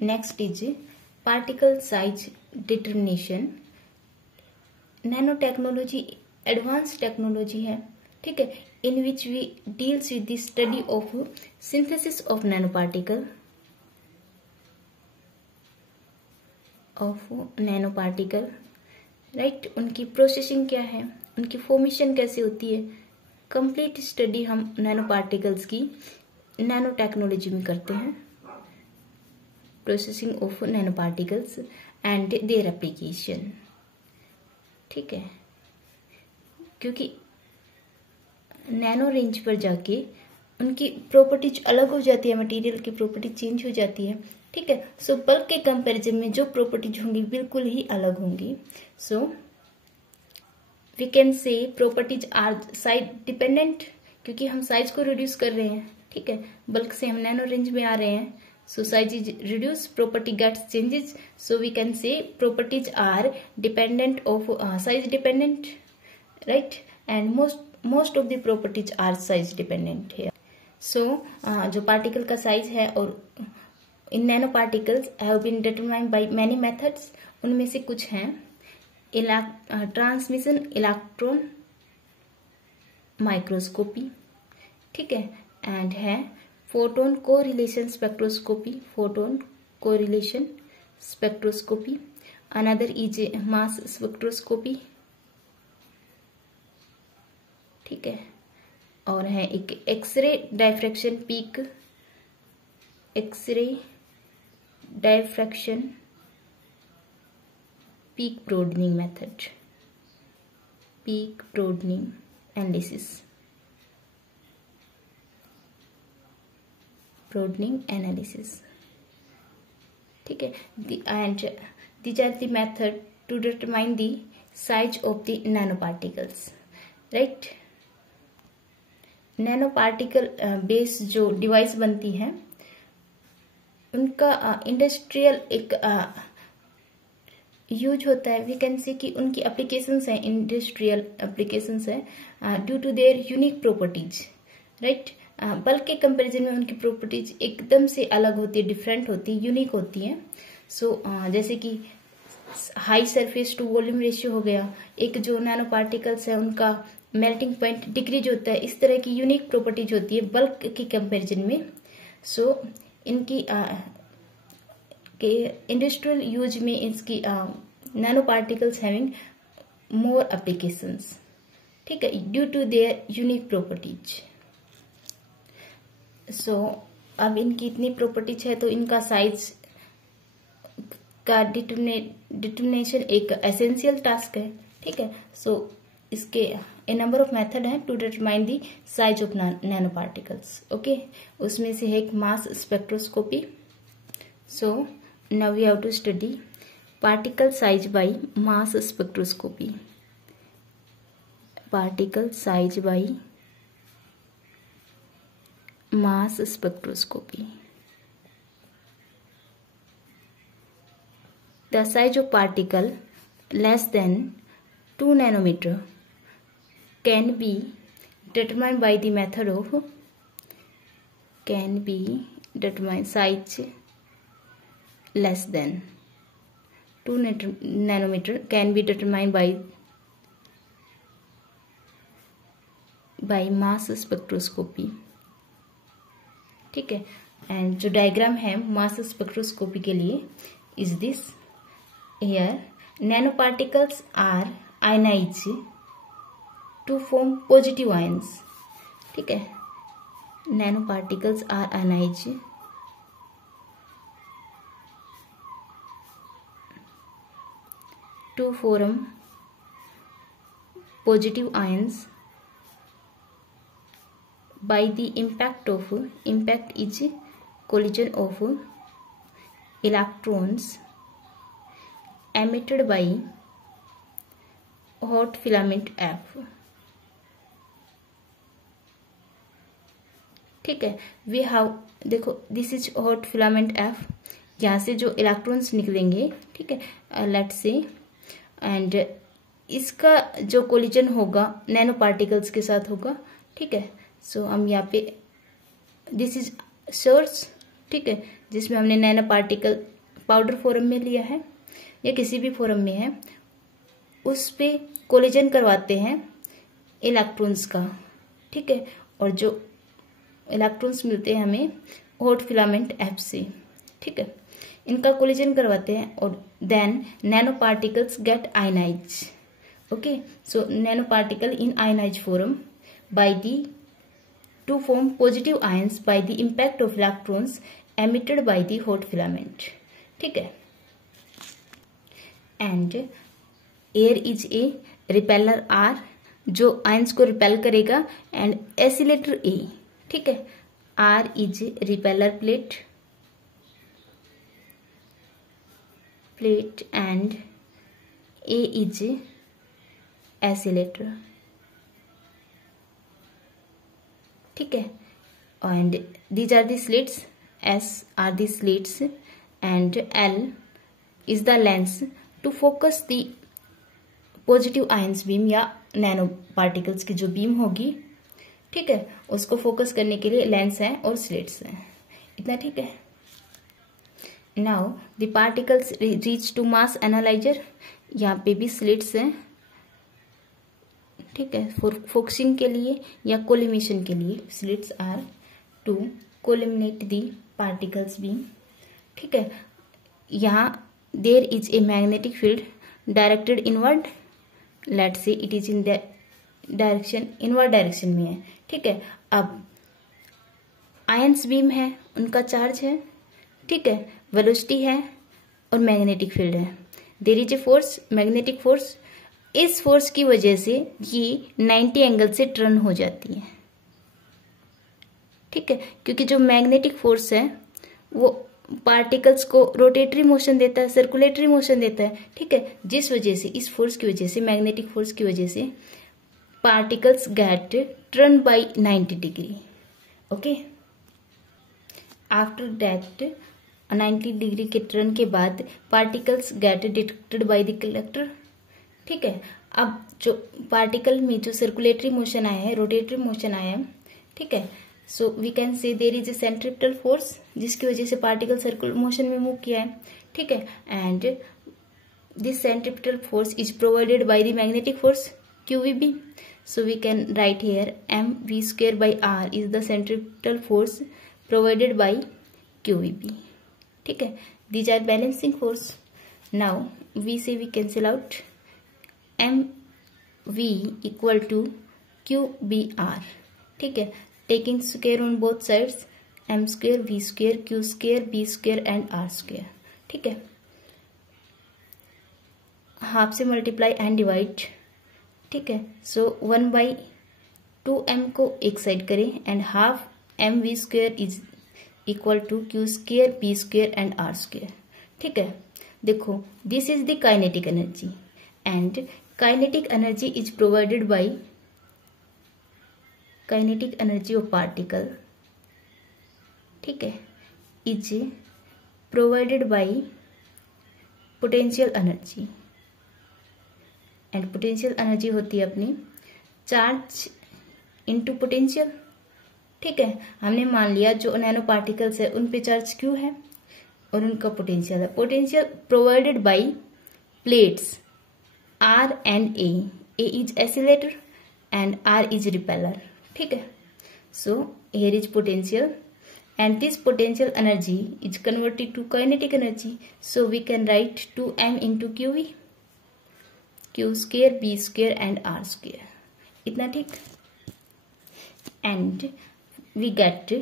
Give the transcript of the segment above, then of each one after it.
Next is particle size determination. Nano technology advance technology है, ठीक है, in which we deals with the study of synthesis of nano particle right. उनकी processing क्या है, उनकी formation कैसे होती है, कंप्लीट स्टडी हम नैनो पार्टिकल्स की नैनो टेक्नोलॉजी में करते हैं। Processing of nano particles and their application, ठीक है, क्योंकि नैनो रेंज पर जाके उनकी प्रॉपर्टीज अलग हो जाती है, मटेरियल की प्रॉपर्टी चेंज हो जाती है, ठीक है। सो बल्क के कंपैरिजन में जो प्रॉपर्टीज होंगी बिल्कुल ही अलग होंगी। So we can say properties are size dependent, क्योंकि हम साइज को रिड्यूस कर रहे हैं, ठीक है, बल्क से हम नैनो रेंज में आ रहे हैं। So size is reduced, property gets changes. So we can say properties are dependent of size dependent, right? And most of the properties are size dependent here. So जो particle का size है और in nano particles have been determined by many methods. उनमें से कुछ हैं transmission electron microscopy, ठीक है, एंड है photon correlation spectroscopy, another is mass spectroscopy, ठीक है, और है एक X ray diffraction peak broadening method, peak broadening analysis, ठीक है, and these are the method to determine the size of the nano particles, right. Nano particle base जो device बनती है उनका इंडस्ट्रियल एक यूज होता है। वी कैन से कि उनकी एप्लीकेशंस हैं, इंडस्ट्रियल एप्लीकेशंस हैं due to their unique properties, right. Bulk के कंपैरिजन में उनकी प्रॉपर्टीज एकदम से अलग होती है, डिफरेंट होती है, यूनिक होती है। सो जैसे कि high surface to volume ratio हो गया, एक जो नैनो पार्टिकल्स है उनका मेल्टिंग पॉइंट डिक्रीज होता है, इस तरह की यूनिक प्रॉपर्टीज होती है बल्क के कंपैरिजन में। सो इनकी के इंडस्ट्रियल यूज में इसकी nano particles having more applications, ठीक है, due to their unique properties. So अब इनकी इतनी प्रॉपर्टीज है तो इनका साइज का डिटरमिनेशन एक एसेंशियल टास्क है, ठीक है। सो इसके ए नंबर ऑफ मेथड है to determine the size of nano particles, okay. उसमें से है एक mass spectroscopy. So now we have to study particle size by mass spectroscopy, particle size by mass spectroscopy. The size of particle less than 2 nanometer can be determined by the method of size less than 2 nanometer can be determined by mass spectroscopy, ठीक है। And जो diagram है मास spectroscopy के लिए is this here, nano particles are ionize to form positive ions, ठीक है, nano particles are ionize to form positive ions by the impact is collision of electrons emitted by hot filament F, ठीक है। We have, देखो this is hot filament F, यहाँ से जो electrons निकलेंगे, ठीक है, लेट्स से, एंड इसका जो कोलिजन होगा नैनो पार्टिकल्स के साथ होगा, ठीक है। सो हम यहाँ पे दिस इज सोर्स ठीक है, जिसमें हमने नैनो पार्टिकल पाउडर फॉर्म में लिया है या किसी भी फॉर्म में है, उस पे कोलिजन करवाते हैं इलेक्ट्रॉन्स का, ठीक है, और जो इलेक्ट्रॉन्स मिलते हैं हमें हॉट फिलामेंट F से, ठीक है, इनका कोलिजन करवाते हैं और then nano particles get ionize. Okay, so nano particle in ionize form by the to form positive ions by the impact of electrons emitted by the hot filament. ठीक है, and air is a repeller R जो ions को repel करेगा, and oscillator A. ठीक है, R is repeller plate and A is accelerator. ठीक है, and these are the slits, S are the slits and L is the lens to focus the positive ions beam या nano particles की जो beam होगी, ठीक है, उसको focus करने के लिए लेंस है और स्लिट्स हैं. इतना ठीक है. Now the particles reach to mass analyser. यहाँ पे भी स्लिट्स हैं, ठीक है, फॉर फोकसिंग के लिए या कोलिमेशन के लिए. Slits are to collimate the particles beam. ठीक है, यहाँ there is a magnetic field directed inward. Let say it is in the direction, inward direction में है. ठीक है, अब आयंस बीम है, उनका चार्ज है, ठीक है, वेलोसिटी है और मैग्नेटिक फील्ड है. देर is a force, magnetic force. इस फोर्स की वजह से ये 90 एंगल से टर्न हो जाती है. ठीक है, क्योंकि जो मैग्नेटिक फोर्स है वो पार्टिकल्स को रोटेटरी मोशन देता है, सर्कुलेटरी मोशन देता है. ठीक है, जिस वजह से, इस फोर्स की वजह से, मैग्नेटिक फोर्स की वजह से particles get turn by 90 degree. Okay, after that 90 degree के टर्न के बाद particles get detected by the collector. ठीक है, अब जो पार्टिकल में जो सर्कुलेटरी मोशन आया है, रोटेटरी मोशन आया है, ठीक है, so we can say there is a centripetal force जिसकी वजह से पार्टिकल सर्कुलर मोशन में मूव किया है. ठीक है, and this centripetal force is provided by the magnetic force QVB. So we can write here mv² by r is the centripetal force provided by QVB. ठीक है, these are balancing force. Now v से we cancel out, mv equal to QBR. ठीक है, taking square on both sides, m² v² q² b² and r². ठीक है, half से multiply and divide. ठीक है, सो 1/2m को एक साइड करें and half mv² is equal to q² b² and r². ठीक है, देखो, this is the kinetic energy and kinetic energy is provided by kinetic energy of particle. ठीक है, is provided by potential energy, and potential energy होती है अपनी charge into potential. ठीक है, हमने मान लिया जो नैनो पार्टिकल्स है उन पे चार्ज Q है और उनका पोटेंशियल है. Potential provided by plates R and A. A is accelerator and R is repeller. ठीक है, so here is potential and this potential energy is converted to kinetic energy. So we can write 2m into QV, q² b² and r². इतना ठीक. And we get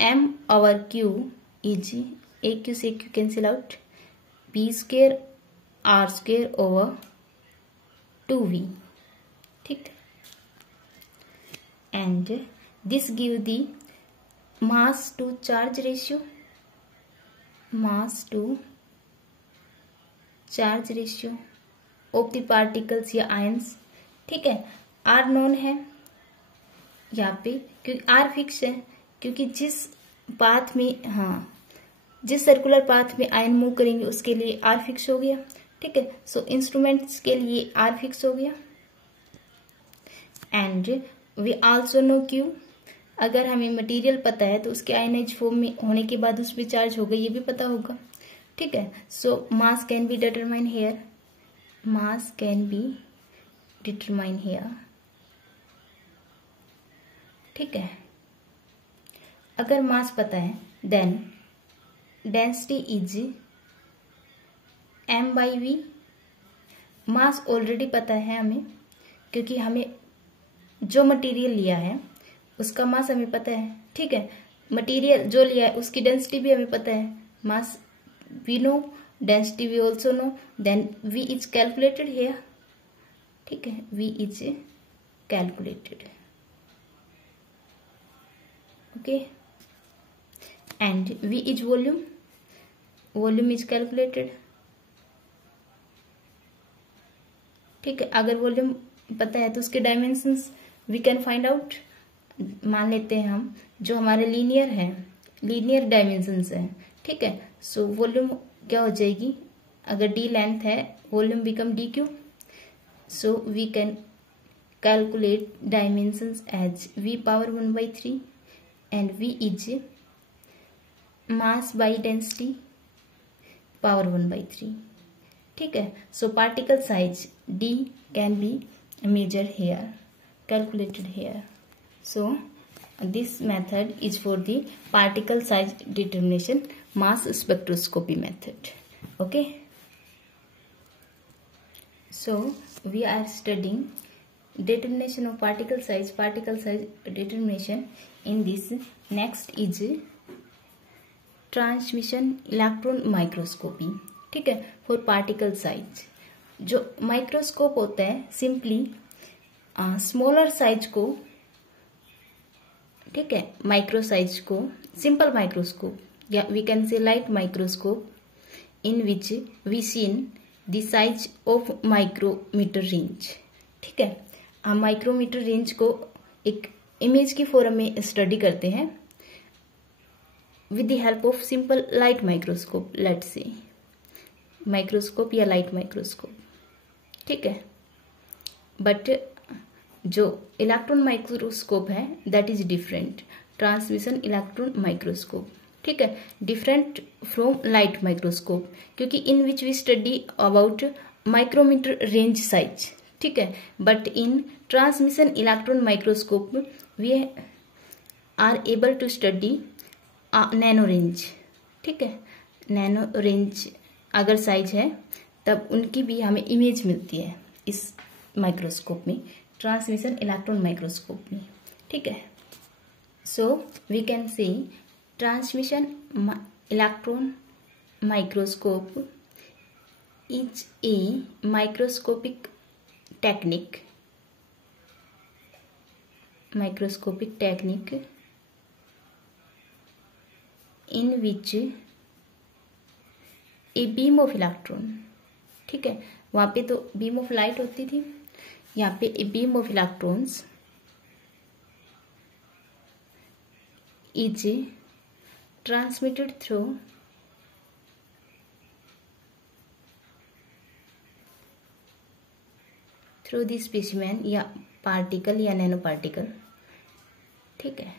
m over q is aq से q cancel out, b² r² over 2v. ठीक, and this give the mass to charge ratio, mass to charge ratio of the particles या ions. ठीक है, r known है यहाँ पे, क्योंकि r fix है, क्योंकि जिस पाथ में, हाँ, जिस सर्कुलर पाथ में आयन मूव करेंगे उसके लिए r फिक्स हो गया. ठीक है, सो इंस्ट्रूमेंट्स के लिए r फिक्स हो गया. And we also know Q, अगर हमें मटेरियल पता है तो उसके आयनाइज फॉर्म में होने के बाद उस पर चार्ज होगा, ये भी पता होगा। ठीक है, so mass can be determine here, mass can be determine here. ठीक है, अगर मास पता है then density is m/v। Mass already पता है हमें, क्योंकि हमें जो मटेरियल लिया है उसका मास हमें पता है। ठीक है, मटेरियल जो लिया है उसकी डेंसिटी भी हमें पता है। Mass we know, density we also know, then v is calculated here. ठीक है, v is calculated, okay, and v is volume, volume is calculated. ठीक है, अगर वॉल्यूम पता है तो उसके dimensions we can find out. मान लेते हैं हम जो हमारे लीनियर है, लीनियर डायमेंशंस है। ठीक है, सो वॉल्यूम क्या हो जाएगी, अगर d लेंथ है volume become dq, so we can calculate dimensions as v⁻⁴ and v is mass by density power 1/3। ठीक है, so particle size d can be measured here, calculated here. So this method is for the particle size determination, mass spectroscopy method. Okay, so we are studying determination of particle size determination. In this, next is transmission electron microscopy. ठीक है, for particle size जो microscope होता है simply smaller size को, ठीक है, micro size को simple microscope या we can say light microscope in which we seen the size of micrometre range. ठीक है, हम माइक्रोमीटर रेंज को एक इमेज की फॉर्म में स्टडी करते हैं with the help of simple light microscope, let's say microscope या लाइट माइक्रोस्कोप। ठीक है, बट जो इलेक्ट्रॉन माइक्रोस्कोप है that is different, transmission electron microscope. ठीक है, डिफरेंट फ्रॉम लाइट माइक्रोस्कोप, क्योंकि in which we study about micrometer range size. ठीक है, but in transmission electron microscope we are able to study nano range. ठीक है, nano range अगर size है तब उनकी भी हमें इमेज मिलती है इस माइक्रोस्कोप में, ट्रांसमिशन इलेक्ट्रॉन माइक्रोस्कोप में। ठीक है, so we can say transmission electron microscope is a microscopic technique in which a beam of electron, ठीक है, वहां पे तो बीम ऑफ लाइट होती थी, यहाँ पे a beam of electrons is transmitted through the specimen या पार्टिकल या नैनो पार्टिकल। ठीक है,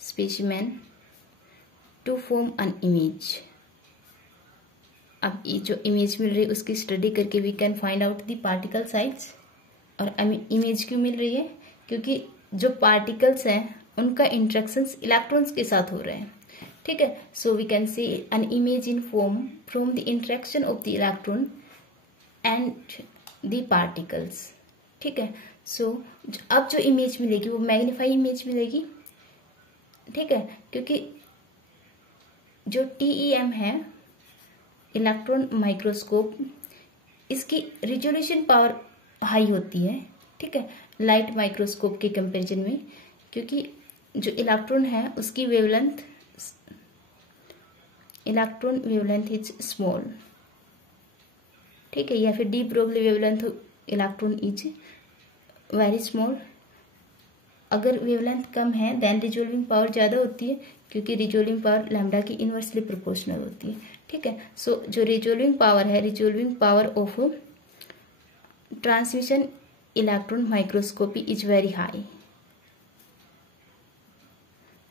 specimen to form an image. अब ये जो इमेज मिल रही है उसकी स्टडी करके we can find out the particle size. और इमेज क्यों मिल रही है, क्योंकि जो पार्टिकल्स हैं उनका इंटरेक्शंस इलेक्ट्रॉन्स के साथ हो रहे हैं। ठीक है, so we can see an image in form from the interaction of the electron and the particles. ठीक है, सो अब जो इमेज मिलेगी वो मैग्नीफाई इमेज मिलेगी। ठीक है, क्योंकि जो TEM है इलेक्ट्रॉन माइक्रोस्कोप, इसकी रिजोल्यूशन पावर हाई होती है। ठीक है, लाइट माइक्रोस्कोप के कंपैरिजन में, क्योंकि जो इलेक्ट्रॉन है उसकी वेवलेंथ इज स्मॉल। ठीक है, या फिर de Broglie wavelength electron is very small. अगर वेवलेंथ कम है देन रिजोल्विंग पावर ज्यादा होती है, क्योंकि रिजोल्विंग पावर लैम्डा की इनवर्सली प्रोपोर्शनल होती है। ठीक है, सो जो रिजोल्विंग पावर है, resolving power of transmission electron microscopy is very high.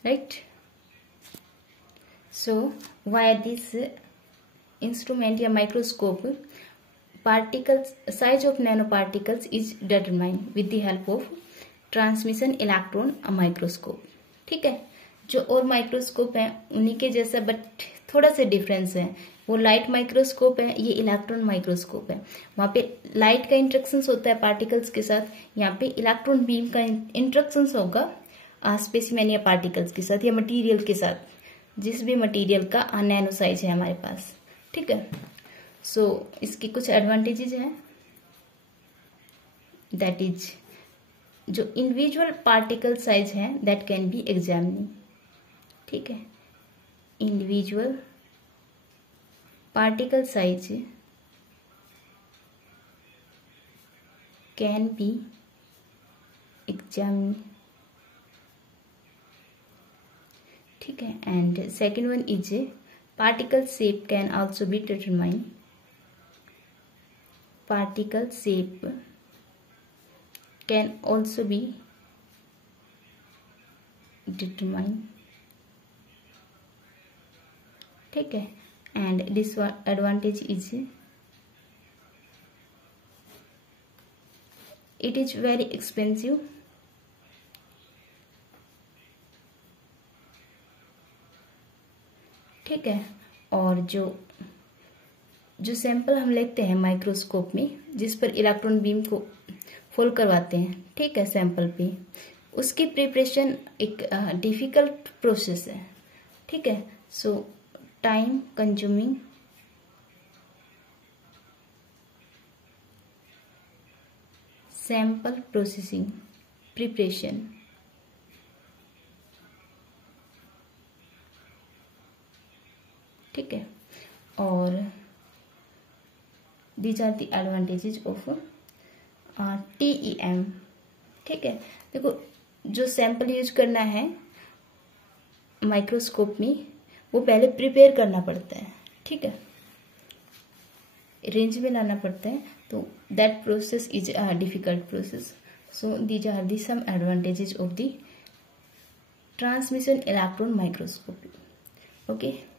right? So via this instrument या microscope, particles, size of nanoparticles is determined with the help of transmission electron microscope. ठीक है, जो और माइक्रोस्कोप है उन्हीं के जैसा बट थोड़ा सा डिफरेंस है। वो लाइट माइक्रोस्कोप है, ये इलेक्ट्रॉन माइक्रोस्कोप है। वहां पे लाइट का इंटरेक्शन होता है पार्टिकल्स के साथ, यहाँ पे इलेक्ट्रॉन बीम का इंटरेक्शन होगा स्पेसिमेन या पार्टिकल्स के साथ या मटेरियल के साथ, जिस भी मटेरियल का नैनो साइज है हमारे पास। ठीक है, सो इसकी कुछ एडवांटेजेस हैं, दैट इज जो इंडिविजुअल पार्टिकल साइज है दैट कैन बी एग्जामिनिंग। ठीक है, individual particle size can be examine. ठीक है, and second one is particle shape can also be determined. Particle shape can also be determined. ठीक है, and disadvantage is it is very expensive. ठीक है, और जो सैंपल हम लेते हैं माइक्रोस्कोप में, जिस पर इलेक्ट्रॉन बीम को फॉल करवाते हैं, ठीक है, सैंपल पे, उसकी प्रिपरेशन एक डिफिकल्ट प्रोसेस है। ठीक है, so time consuming sample processing preparation. ठीक है, और these are the advantages of TEM। ठीक है, देखो जो सैंपल यूज करना है माइक्रोस्कोप में वो पहले प्रिपेयर करना पड़ता है। ठीक है, रेंज में लाना पड़ता है, तो that process is a difficult process. So these are the some advantages of the transmission electron microscopy. Okay.